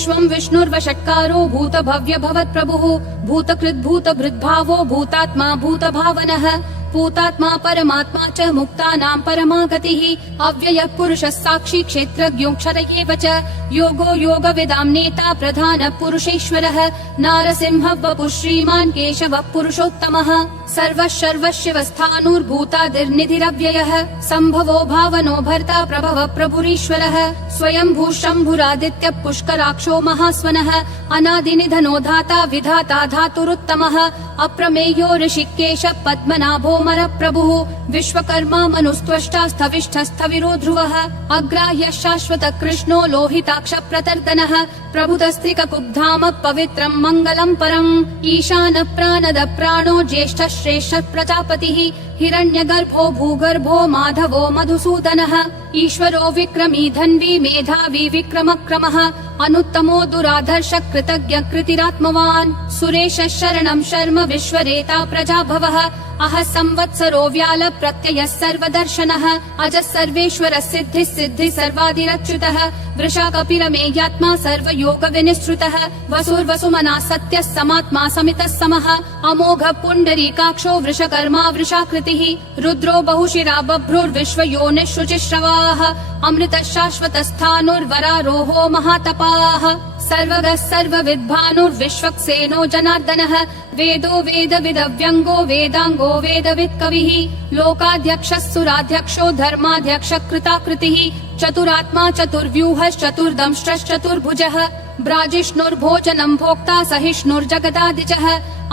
विश्वं विष्णुर्वषट्कारो भूत भव्य भवत् प्रभुः भूतकृद् भूत भृद्भावो भूतात्मा भूत भावनः भूतात्मा परमात्मा च मुक्तानां परमा गतिः अव्ययः पुरुषः साक्षी क्षेत्रज्ञोऽक्षर एव च योगो योगविदां नेता प्रधानः पुरुषेश्वरः नारसिंहः वपुः श्रीमान् केशवः पुरुषोत्तमः सर्वः सर्वशिवस्थाणुर्भूतादिर्निधिरव्ययः सम्भवो भावनो भर्ता प्रभवः प्रभुरीश्वरः स्वयंभू शम्भुरादित्यः पुष्कराक्षो महास्वनः अनादिनिधनो धाता विधाता धातुरुत्तमः अप्रमेयो ऋषिकेशः पद्मनाभो प्रभुः विश्वकर्मा मनुस्त्वष्टा स्थविष्ठस्थविरो ध्रुवः अग्राह्यः शाश्वतः कृष्णो लोहिताक्ष प्रतर्दनः प्रभुतस्त्रिककुब्धाम पवित्रं मङ्गलं परम् ईशानः प्राणदः प्राणो ज्येष्ठः श्रेष्ठः प्रजापतिः हिरण्यगर्भो भूगर्भो माधवो मधुसूदनः ईश्वरो विक्रमी धन्वी मेधावी विक्रमक्रमः अनुत्तमो दुराधर्ष कृतज्ञ कृतिरात्मवान् सुरेशः शरणं शर्म विश्वरेता प्रजाभवः अहः संवत्सरो व्याल प्रत्ययः सर्वदर्शनः अजः सर्वेश्वरः सिद्धिः सिद्धिः सर्वादिरच्युतः वृषा कपिलमेयात्मा सर्वयोग विनिश्रुतः वसुर्वसुमना सत्यः समात्मा समितः समः अमोघः पुण्डरीकाक्षो वृषकर्मा वृषाकृतिः रुद्रो बहुशिरा बभ्रुर्विश्वयोनिः शुचिश्रवाः अमृतः शाश्वतस्थाणुर्वरारोहो महातपाः सर्वगः सर्वविद्भानुर्विश्वक्सेनो जनार्दनः वेदो वेदविदव्यङ्गो वेदाङ्गो वेदवित्कविः लोकाध्यक्षः सुराध्यक्षो धर्माध्यक्षः कृताकृतिः चतुरात्मा चतुर्व्यूहश्चतुर्दंष्ट्रश्चतुर्भुजः ब्राजिष्णुर्भोजनं भोक्ता सहिष्णुर्जगदादिजः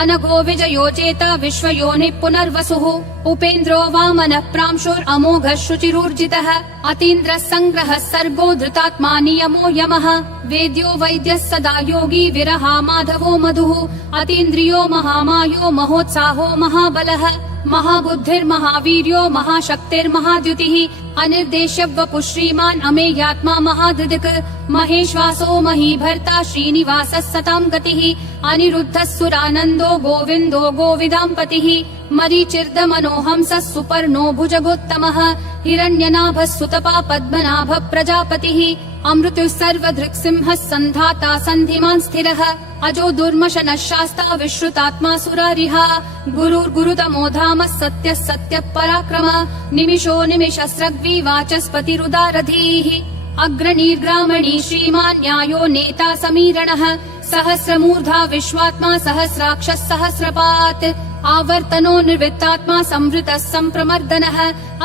अनघो विजयो जेता विश्वयोनिः पुनर्वसुः उपेन्द्रो वामनः प्रांशुरमोघः शुचिरूर्जितः अतीन्द्रः सङ्ग्रहः सर्गो धृतात्मा नियमो यमः वेद्यो वैद्यः सदा योगी विरहा माधवो मधुः अतीन्द्रियो महामायो महोत्साहो महाबलः महाबुद्धिर्महावीर्यो महाशक्तिर्महाद्युतिः अनिर्देश्य वपुः श्रीमान् अमेयात्मा महादृक् महेश्वासो महीभर्ता श्रीनिवासः सतां गतिः अनिरुद्धः सुरानन्दो गोविन्दो गोविदाम्पतिः मरीचिर्दमनोहंसः सुपर्णो भुजगोत्तमः हिरण्यनाभः सुतपा पद्मनाभः प्रजापतिः अमृतुः सर्वधृक्सिंहः सन्धाता सन्धिमान् स्थिरः अजो दुर्मशनः शास्ता विश्रुतात्मा सुरारिहा गुरुर्गुरुतमो धामः सत्यः सत्यः पराक्रमः निमिषो निमिषस्रग्वी वाचस्पतिरुदारधीः अग्रणीर्ग्रामणी श्रीमान् न्यायो नेता समीरणः सहस्रमूर्धा विश्वात्मा सहस्राक्षः सहस्रपात् आवर्तनो निर्वृत्तात्मा संवृतः सम्प्रमर्दनः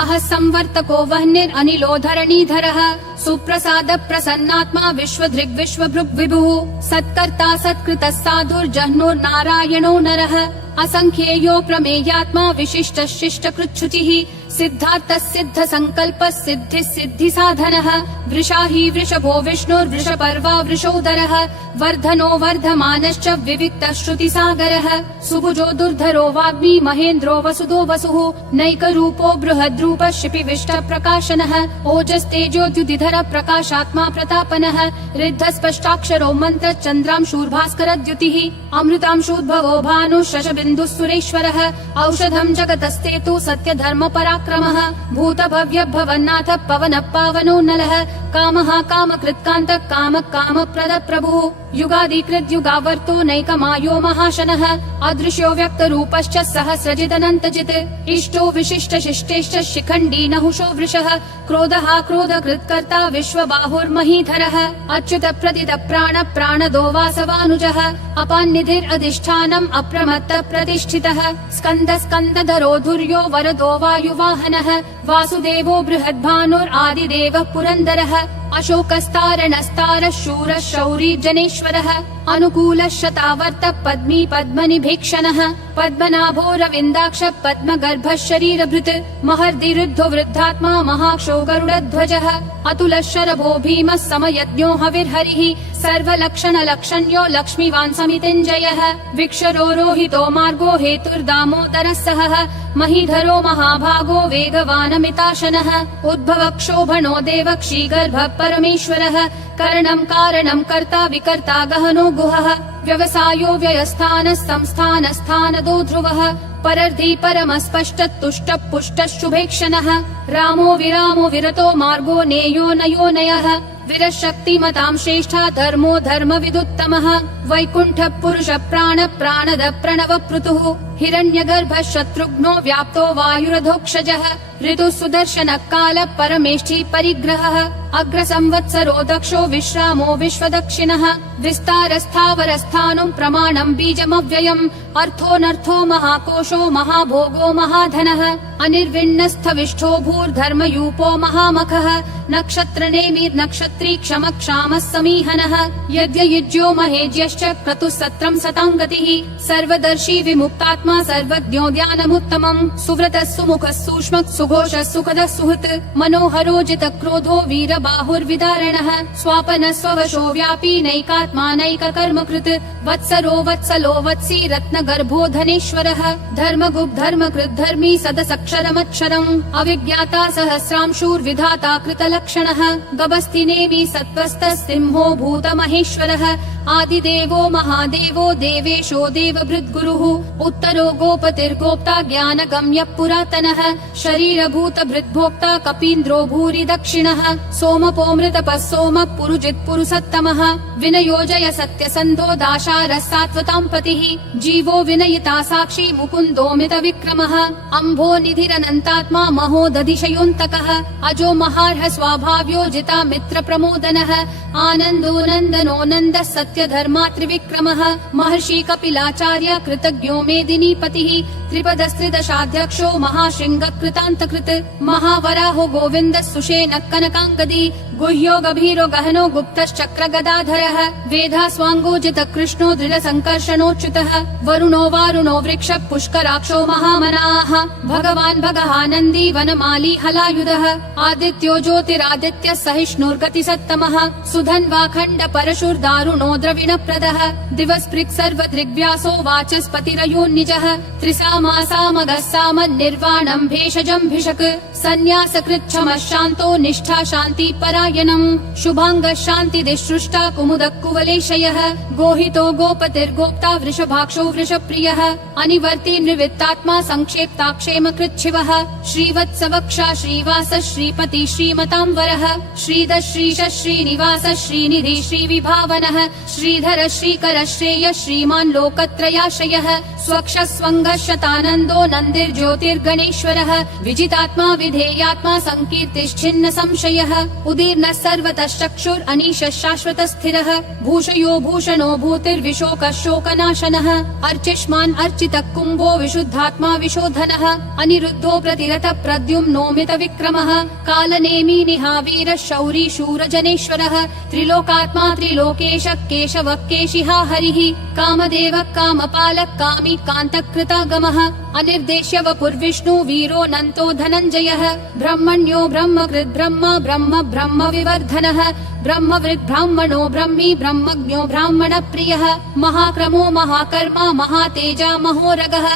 अहः संवर्तको वह्निरनिलो धरणीधरः सुप्रसाद प्रसन्नात्मा विश्वधृग् विश्वभृग् विभुः सत्कर्ता सत्कृतः साधुर्जह्नुर्नारायणो नरः असंख्येयो प्रमेयात्मा विशिष्टः शिष्टकृच्छुचिः सिद्धार्थः सिद्ध संकल्पः सिद्धिः सिद्धि साधनः वृषाही वृषभो विष्णुर्वृषपर्वा वृषोदरः वर्धनो वर्धमानश्च विविक्तः श्रुतिसागरः सुभुजो दुर्धरो वाग्मी महेन्द्रो वसुदो वसुः नैकरूपो बृहद्रूपः शिपिविष्ट प्रकाशनः ओजस्तेजोद्युतिधर प्रकाशात्मा प्रतापनः ऋद्धस्पष्टाक्षरो मन्त्र चन्द्रांशूर्भास्करद्युतिः अमृतांशूद्भवो भानुः शशबिन्दुः सुरेश्वरः औषधं जगतस्तेतु सत्यधर्म पराक्रमः भूत भव्य भवन्नाथ पवन पावनो नलः कामः कामकृत्कान्तः काम कामप्रद प्रभुः युगादिकृत् युगावर्तो नैकमायो महाशनः अदृश्यो व्यक्तरूपश्च सहस्रजिदनन्तजित् इष्टो विशिष्ट शिष्टेश्च शिखण्डी नहुषो वृषः क्रोधः क्रोधकृत्कर्ता विश्वबाहुर्महीधरः अच्युत प्रदित प्राण प्राणदो वासवानुजः अपान्निधिरधिष्ठानम् अप्रमत्त प्रतिष्ठितः स्कन्द स्कन्दधरो धुर्यो वरदो वायुवाहनः वासुदेवो बृहद्भानुरादिदेवः पुरन्दरः अशोकस्तारणस्तारः शूरः शौरी जनेश्वरः अनुकूलः शतावर्त पद्मी पद्मनिभीक्षणः पद्मनाभो रविन्दाक्ष पद्मगर्भः शरीरभृत् महर्दिरुद्धो वृद्धात्मा महाक्षो गरुडध्वजः अतुलः शरभो भीमः समयज्ञो हविर्हरिः सर्वलक्षण लक्षण्यो लक्ष्मीवान् समितिञ्जयः विक्षरो रोहितो मार्गो हेतुर्दामोदरः सहः महीधरो महाभागो वेगवानमिताशनः उद्भव क्षोभणो देव क्षीगर्भः परमेश्वरः करणं कारणं कर्ता विकर्ता गहनो गुहः व्यवसायो व्ययस्थानः संस्थानस्थानदो ध्रुवः परर्धी परमस्पष्ट तुष्ट पुष्ट शुभेक्षणः रामो विरामो विरतो मार्गो नेयो नयो नयः वीरशक्तिमतां श्रेष्ठा धर्मो धर्मविदुत्तमः वैकुण्ठ पुरुष प्राण प्राणद प्रणव पृतुः हिरण्यगर्भ शत्रुघ्नो व्याप्तो वायुरधोक्षजः ऋतु सुदर्शन काल परमेष्ठी परिग्रहः अग्र संवत्सरो दक्षो विश्रामो विश्वदक्षिणः विस्तारस्थावरस्थानं प्रमाणं बीजमव्ययम् अर्थोऽनर्थो महाकोशो महाभोगो महाधनः अनिर्विण्णस्थविष्ठो भूर्धर्मयूपो महामखः नक्षत्रनेमि नक्षत्री क्षम क्षामः समीहनः यज्ञयुज्यो महेज्यश्च क्रतुः सत्रं सतां गतिः सर्वदर्शी विमुक्तात्मा सर्वज्ञो ज्ञानमुत्तमम् सुव्रतः सुमुखः सूक्ष्मः सुघोषः सुखदः सुहृत् मनोहरो जितक्रोधो वीरबाहुर्विदारणः स्वापनः स्ववशो व्यापी नैकात्मा नैककर्मकृत् वत्सरो वत्सलो वत्सी रत्नगर्भो धनेश्वरः धर्मगुप् धर्मकृत् धर्मी सदसक्षरमक्षरम् अविज्ञाता सहस्रांशूर्विधाता कृतलक्षणः गभस्तिनेमि सत्त्वस्तः सिंहो भूतमहेश्वरः आदिदेवो महादेवो देवेशो देवभृद्गुरुः उत्तरो गोपतिर्गोप्ता ज्ञानगम्यः पुरातनः शरीरभूत भृद्भोक्ता कपीन्द्रो भूरि दक्षिणः सोमपोमृतपः सोमः पुरुजित् पुरुषोत्तमः विनयोजय सत्यसन्धो दाशारः सात्वतां पतिः जीवो विनयिता साक्षी मुकुन्दोमित विक्रमः अम्भो निधिरनन्तात्मा महोदधिशयोऽन्तकः अजो महार्ह स्वाभाव्यो जिता मित्र प्रमोदनः आनन्दो नन्दनो नन्दः सत्य धर्मा त्रिविक्रमः महर्षि कपिलाचार्य कृतज्ञो मेदिनीपतिः त्रिपदस्त्रिदशाध्यक्षो महाशृंग कृतान्तकृत् महावराहो गोविन्दः सुषेणः कनकाङ्गदी गुह्यो गभीरो गहनो गुप्तश्चक्र गदाधरः वेधास्वाङ्गोजित कृष्णो दृढ संकर्षणोच्युतः वरुणो वारुणो वृक्ष पुष्कराक्षो महामनाः भगवान् भगहानन्दी वनमाली हलायुधः आदित्यो ज्योतिरादित्य सहिष्णुर्गति सत्तमः सुधन्वाखण्ड परशुर्दारुणो द्रविणप्रदः दिवस्पृक् सर्वदृग्व्यासो वाचस्पतिरयोन्निजः त्रिसामासामगः सामन्निर्वाणम् भेषजम् भिषक् सन्न्यासकृच्छमः शान्तो निष्ठा शान्ति परायणम् शुभाङ्गः शान्तिदिसृष्टा कुमुदः कुवलेशयः गोहितो गोपतिर्गोप्ता वृषभाक्षो वृषप्रियः अनिवर्ति निवृत्तात्मा संक्षेप्ताक्षेमकृच्छिवः श्रीवत्सवक्षा श्रीवास श्रीपति श्रीमतां वरः श्रीधर श्रीश श्रीनिवास श्रीनिधि श्रीविभावनः श्रीधर श्रीकर श्रेय श्रीमान् लोकत्रयाश्रयः स्वक्ष स्वङ्गः शतानन्दो नन्दिर्ज्योतिर्गणेश्वरः विजितात्मा विधेयात्मा संकीर्तिश्छिन्न संशयः उदीर्णः सर्वतः चक्षुर् अनीशः शाश्वत स्थिरः भूषयो भूषणो भूतिर्विशोकः शोकनाशनः अर्चिष्मान् अर्चितः कुम्भो विशुद्धात्मा विशोधनः अनिरुद्धो प्रतिरथ प्रद्युम्नोमित विक्रमः कालनेमी निहावीरः शौरी शूरजनेश्वरः त्रिलोकात्मा त्रिलोकेश केशवः केशिहा हरिः कामदेवः कामपालः कामी कान्तकृतागमः अनिर्देश्य वपुर्विष्णु वीरो नन्तो धनञ्जयः ब्रह्मण्यो ब्रह्मकृत् ब्रह्म ब्रह्म ब्रह्म विवर्धनः ब्रह्मवृद् ब्राह्मणो ब्रह्मी ब्रह्मज्ञो ब्राह्मण प्रियः महाक्रमो महाकर्मा महातेजा महोरगः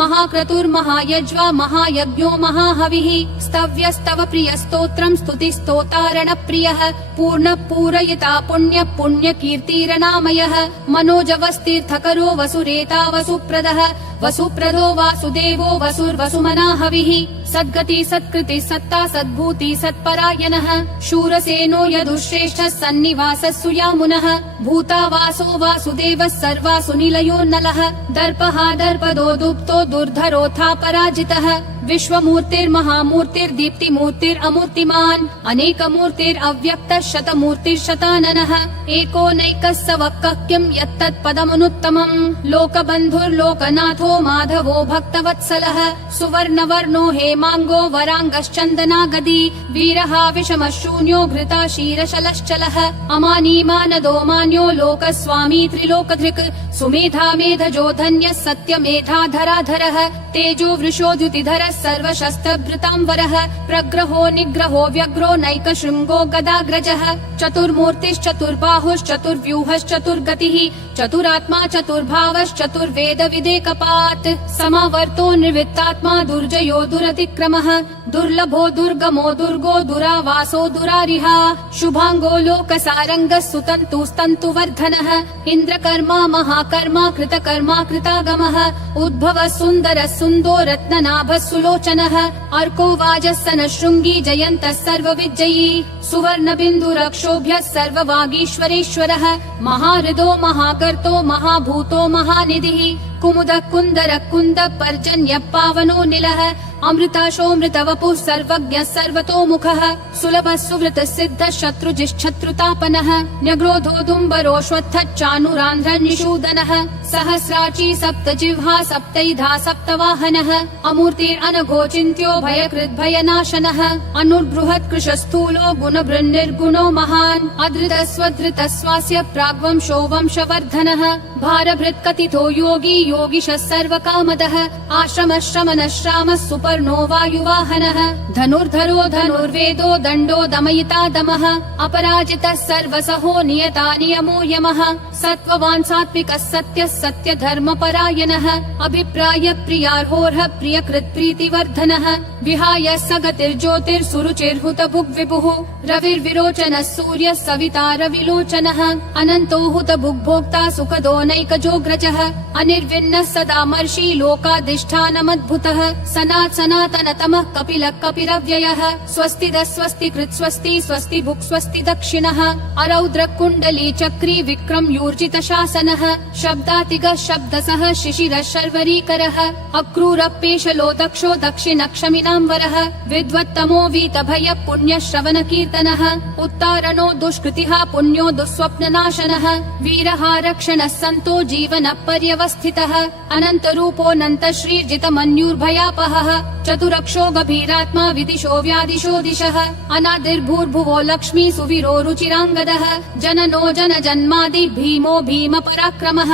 महाक्रतुर्महायज्वा महायज्ञो महाहविः स्तव्यस्तव प्रिय स्तोत्रम् स्तुतिस्तोतारण प्रियः पूर्ण पूरयिता पुण्य पुण्य कीर्तिरनामयः मनोजवस्तीर्थकरो वसुरेता वसुप्रदः वसुप्रदो वासुदेवो वसुर्वसुमनाहविः सद्गति सत्कृति सत्ता सद्भूति सत्परायणः शूरसेनो यदुश्रेष्ठः सन्निवासः सुयामुनः भूतावासो वासुदेवः सर्वासु निलयोन्नलः दर्पः दर्पदो दुप्तो दुर्धरोऽथा पराजितः विश्वमूर्तिर्महामूर्तिर्दीप्तिमूर्तिरमूर्तिमान् अनेकमूर्तिरव्यक्तः शतमूर्तिर्शताननः एको नैकः स वक्कः किं यत्तत्पदमनुत्तमम् लोकबन्धुर्लोकनाथो माधवो भक्तवत्सलः सुवर्णवर्णो हेमाङ्गो वराङ्गश्चन्दनागदी वीरः विषमः शून्यो घृता क्षीरशलश्चलः अमानी मानदो मान्यो लोकस्वामी त्रिलोकधृक् सुमेधा मेधजो धन्यः सत्यमेधाधराधरः तेजो वृषोद्युतिधरः सर्वशस्त्रभृताम्बरः प्रग्रहो निग्रहो व्यग्रो नैकशृङ्गो गदाग्रजः चतुर्मूर्तिश्चतुर्बाहुश्चतुर्व्यूहश्चतुर्गतिः चतुरात्मा चतुर्भावश्चतुर्वेद विदेकपात् समावर्तो निर्वृत्तात्मा दुर्जयो दुरतिक्रमः दुर्लभो दुर्गमो दुर्गो दुरावासो दुरारिहा शुभांगो लोकसारंगः सुतन्तुस्तन्तुवर्धनः इन्द्रकर्मा महाकर्मा कृतकर्मा कृतागमः उद्भवः सुन्दरः सुन्दो रत्ननाभः सुलोचनः अर्को वाजस्सनः शृङ्गी जयन्तः सर्वविजयी सुवर्णबिन्दुरक्षोभ्यः सर्ववागीश्वरेश्वरः महाहृदो महाकर्तो महाभूतो महानिधिः कुमुदः कुन्दरः कुन्दः पर्जन्यः पावनो निलः अमृताशोऽमृतवपुः सर्वज्ञः सर्वतोमुखः सुलभः सुवृतः सिद्धः शत्रुजिश्शत्रुतापनः न्यग्रोधोदुम्बरोऽश्वत्थः चाणूरान्ध्रनिषूदनः सहस्राची सप्तजिह्वा सप्तैधा सप्तवाहनः अमूर्तिरनघोचिन्त्यो भयकृद्भयनाशनः अनुर्बृहत्कृशस्थूलो गुणभृन्निर्गुणो महान् अधृतस्वधृतस्वास्य प्राग्वंशो वंशवर्धनः भारभृत्कथितो योगी योगिशः सर्वकामदः आश्रमः श्रमणः श्रामः सुपर्णो वायुवाहनः धनुर्धरो धनुर्वेदो दण्डो दमयिता दमः अपराजितः सर्वसहो नियता नियमो यमः सत्त्ववान् सात्विकः सत्यः सत्यधर्मपरायणः अभिप्राय प्रियार्होर्ह प्रियकृत् प्रीतिवर्धनः विहाय सगतिर्ज्योतिर्सुरुचिर्हुतभुग्विभुः रविर्विरोचनः सूर्यः सविता रविलोचनः अनन्तो हुतभुग्भोक्ता सुखदोनैकजोग्रजः अनिर्विण्णः सदा मर्षि लोकाधिष्ठानमद्भुतः सनातनतमः कपिलः कपिरव्ययः स्वस्तिदः स्वस्तिकृत् स्वस्ति स्वस्ति भुक् स्वस्ति दक्षिणः अरौद्र कुण्डली चक्री विक्रम यूर्जित शासनः शब्दातिगः शब्दसः शिशिरः शर्वरीकरः अक्रूरपेशलो दक्षो दक्षिणक्षमिनाम्बरः विद्वत्तमो वीतभयः पुण्यश्रवण कीर्तनः उत्तारणो दुष्कृतिः पुण्यो दुःस्वप्ननाशनः वीरः रक्षणः सन्तो जीवनः पर्यवस्थितः अनन्तरूपोऽनन्त श्रीर्जितमन्युर्भयापहः चतुरक्षो गभीरात्मा विदिशो व्यादिशो दिशः अनादिर्भूर्भुवो लक्ष्मी सुवीरो रुचिराङ्गदः जननो जनजन्मादि भीमो भीम पराक्रमः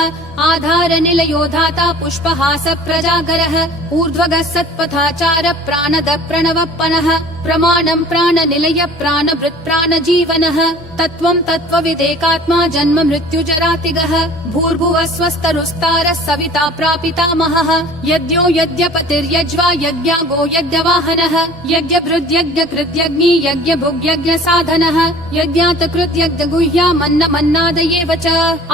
आधार निलयो धाता पुष्पहास प्रजागरः ऊर्ध्वगः सत्पथाचार प्राणद प्रणवप्पनः प्रमाणं प्राणनिलय प्राणभृत् प्राणजीवनः तत्त्वं तत्त्वविदेकात्मा जन्म मृत्युजरातिगः भूर्भुवः स्वस्तरुस्तारः सविता प्रापितामहः यज्ञो यज्ञपतिर्यज्वा यज्ञागो यज्ञवाहनः यज्ञभृद्यज्ञकृत्यग्नि यज्ञभुग्यज्ञसाधनः यज्ञातकृत्यज्ञगुह्यामन्नमन्नादयेव च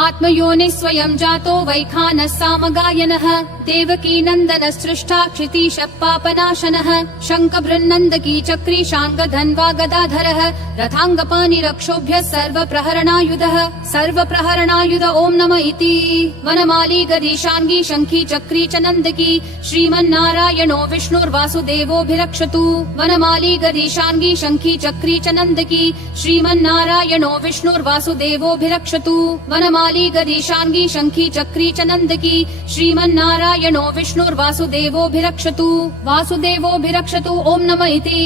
आत्मयोनिः स्वयं जातो वैखानः सामगायनः देवकी नन्दन सृष्टा क्षितीशः पापनाशनः शङ्खबृन्नन्दकी चक्री शाङ्गधन्वा गदाधरः रथाङ्गपाणिरक्षोभ्यः सर्वप्रहरणायुध ॐ नमः इति वनमाली गदीशाङ्गी शङ्खी चक्री च नन्दकी श्रीमन्नारायणो विष्णुर्वासुदेवोऽभिरक्षतु वनमाली गदीशाङ्गी शङ्खी चक्री च नन्दकी श्रीमन्नारायणो विष्णुर्वासुदेवोऽभिरक्षतु वनमाली गदीशाङ्गी शङ्खी चक्री च नन्दकी श्रीमन्नारायणो विष्णुर्वासुदेवोऽभिरक्षतु वासुदेवोऽभिरक्षतु ॐ नमः इति।